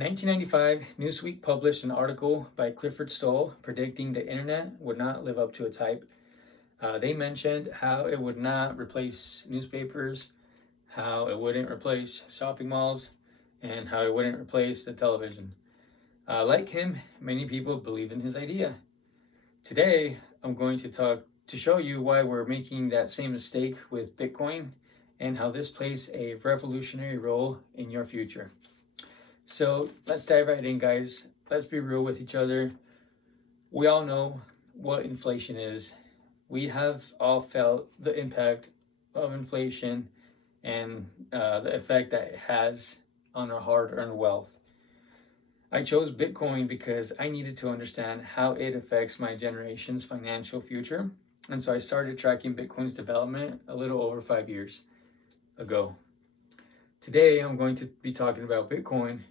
In 1995, Newsweek published an article by Clifford Stoll predicting the internet would not live up to its hype. They mentioned how it would not replace newspapers, how it wouldn't replace shopping malls, and how it wouldn't replace the television. Like him, many people believe in his idea. Today, I'm going to show you why we're making that same mistake with Bitcoin and how this plays a revolutionary role in your future. So let's dive right in, guys. Let's be real with each other. We all know what inflation is. We have all felt the impact of inflation and the effect that it has on our hard-earned wealth. I chose Bitcoin because I needed to understand how it affects my generation's financial future. And so I started tracking Bitcoin's development a little over 5 years ago. Today, I'm going to be talking about Bitcoin.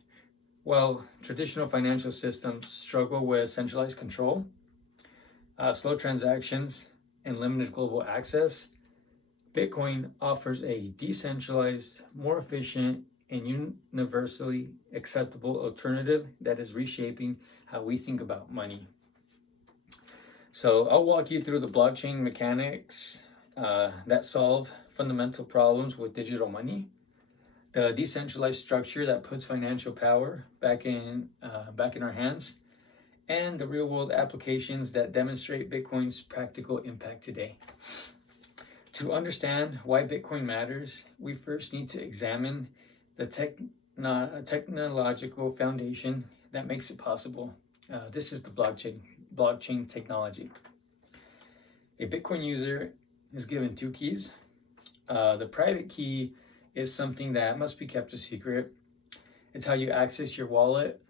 While traditional financial systems struggle with centralized control, slow transactions, and limited global access, Bitcoin offers a decentralized, more efficient, and universally acceptable alternative that is reshaping how we think about money. So I'll walk you through the blockchain mechanics that solve fundamental problems with digital money, the decentralized structure that puts financial power back in our hands, and the real-world applications that demonstrate Bitcoin's practical impact today. To understand why Bitcoin matters, we first need to examine the technological foundation that makes it possible. This is the blockchain technology. A Bitcoin user is given two keys. The private key is something that must be kept a secret. It's how you access your wallet,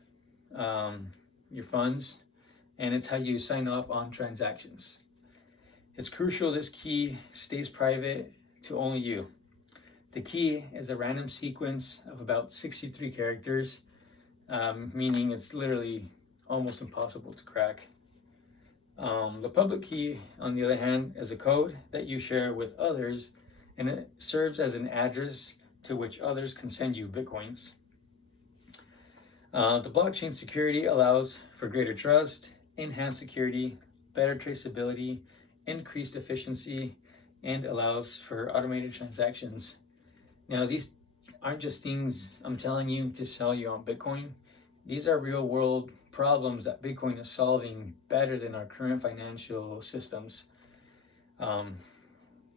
your funds, and it's how you sign off on transactions. It's crucial this key stays private to only you. The key is a random sequence of about 63 characters, meaning it's literally almost impossible to crack. The public key, on the other hand, is a code that you share with others, and it serves as an address to which others can send you Bitcoins. The blockchain security allows for greater trust, enhanced security, better traceability, increased efficiency, and allows for automated transactions. Now, these aren't just things I'm telling you to sell you on Bitcoin. These are real world problems that Bitcoin is solving better than our current financial systems.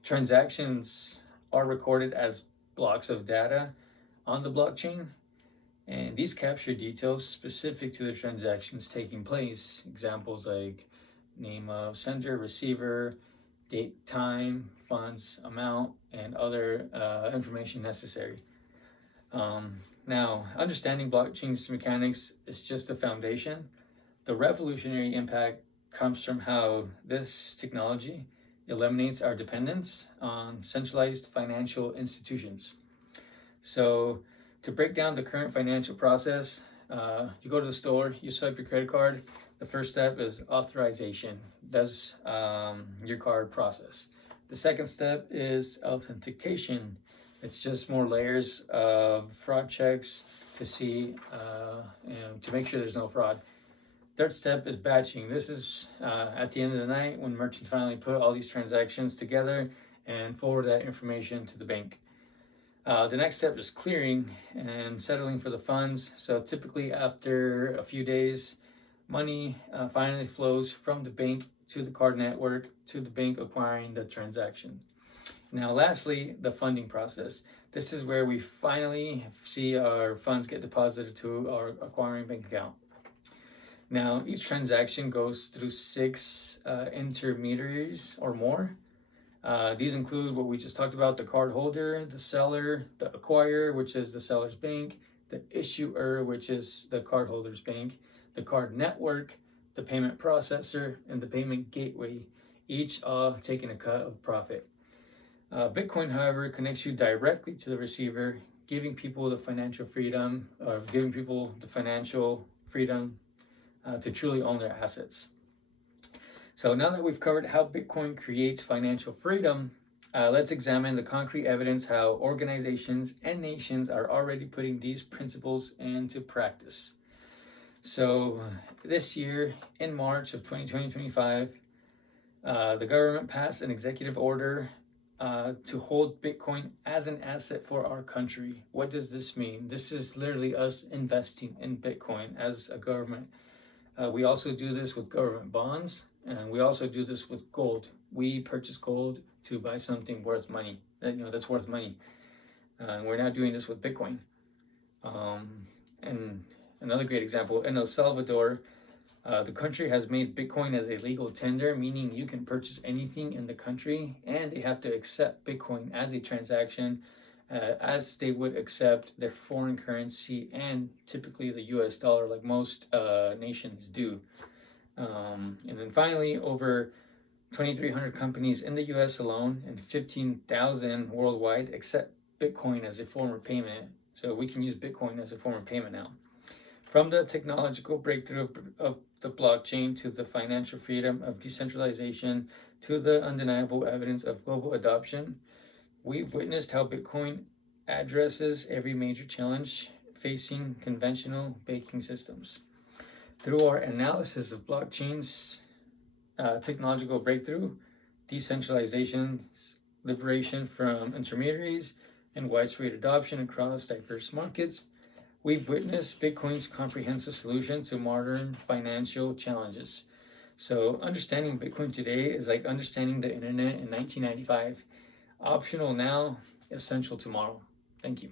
Transactions are recorded as blocks of data on the blockchain, and these capture details specific to the transactions taking place. Examples like name of sender, receiver, date, time, funds, amount, and other information necessary. Now, understanding blockchain's mechanics is just the foundation. The revolutionary impact comes from how this technology eliminates our dependence on centralized financial institutions. So, to break down the current financial process, you go to the store, you swipe your credit card. The first step is authorization. Does your card process? The second step is authentication. It's just more layers of fraud checks to see and to make sure there's no fraud. Third step is batching. This is at the end of the night when merchants finally put all these transactions together and forward that information to the bank. The next step is clearing and settling for the funds. So typically after a few days, money finally flows from the bank to the card network to the bank acquiring the transaction. Now, lastly, the funding process. This is where we finally see our funds get deposited to our acquiring bank account. Now, each transaction goes through 6 intermediaries or more. These include what we just talked about: the card holder, the seller, the acquirer, which is the seller's bank, the issuer, which is the cardholder's bank, the card network, the payment processor, and the payment gateway, each all taking a cut of profit. Bitcoin, however, connects you directly to the receiver, giving people the financial freedom to truly own their assets. So now that we've covered how Bitcoin creates financial freedom, let's examine the concrete evidence how organizations and nations are already putting these principles into practice. So this year, in March of 2025, the government passed an executive order to hold Bitcoin as an asset for our country. What does this mean? This is literally us investing in Bitcoin as a government. We also do this with government bonds, and we also do this with gold. We purchase gold to buy something worth money, that's worth money. We're not doing this with Bitcoin. And another great example, in El Salvador, the country has made Bitcoin as a legal tender, meaning you can purchase anything in the country, and they have to accept Bitcoin as a transaction, as they would accept their foreign currency and typically the US dollar, like most nations do. And then finally, over 2,300 companies in the US alone and 15,000 worldwide accept Bitcoin as a form of payment. So we can use Bitcoin as a form of payment now. From the technological breakthrough of the blockchain to the financial freedom of decentralization to the undeniable evidence of global adoption, we've witnessed how Bitcoin addresses every major challenge facing conventional banking systems. Through our analysis of blockchain's technological breakthrough, decentralization, liberation from intermediaries, and widespread adoption across diverse markets, we've witnessed Bitcoin's comprehensive solution to modern financial challenges. So understanding Bitcoin today is like understanding the internet in 1995. Optional now, essential tomorrow. Thank you.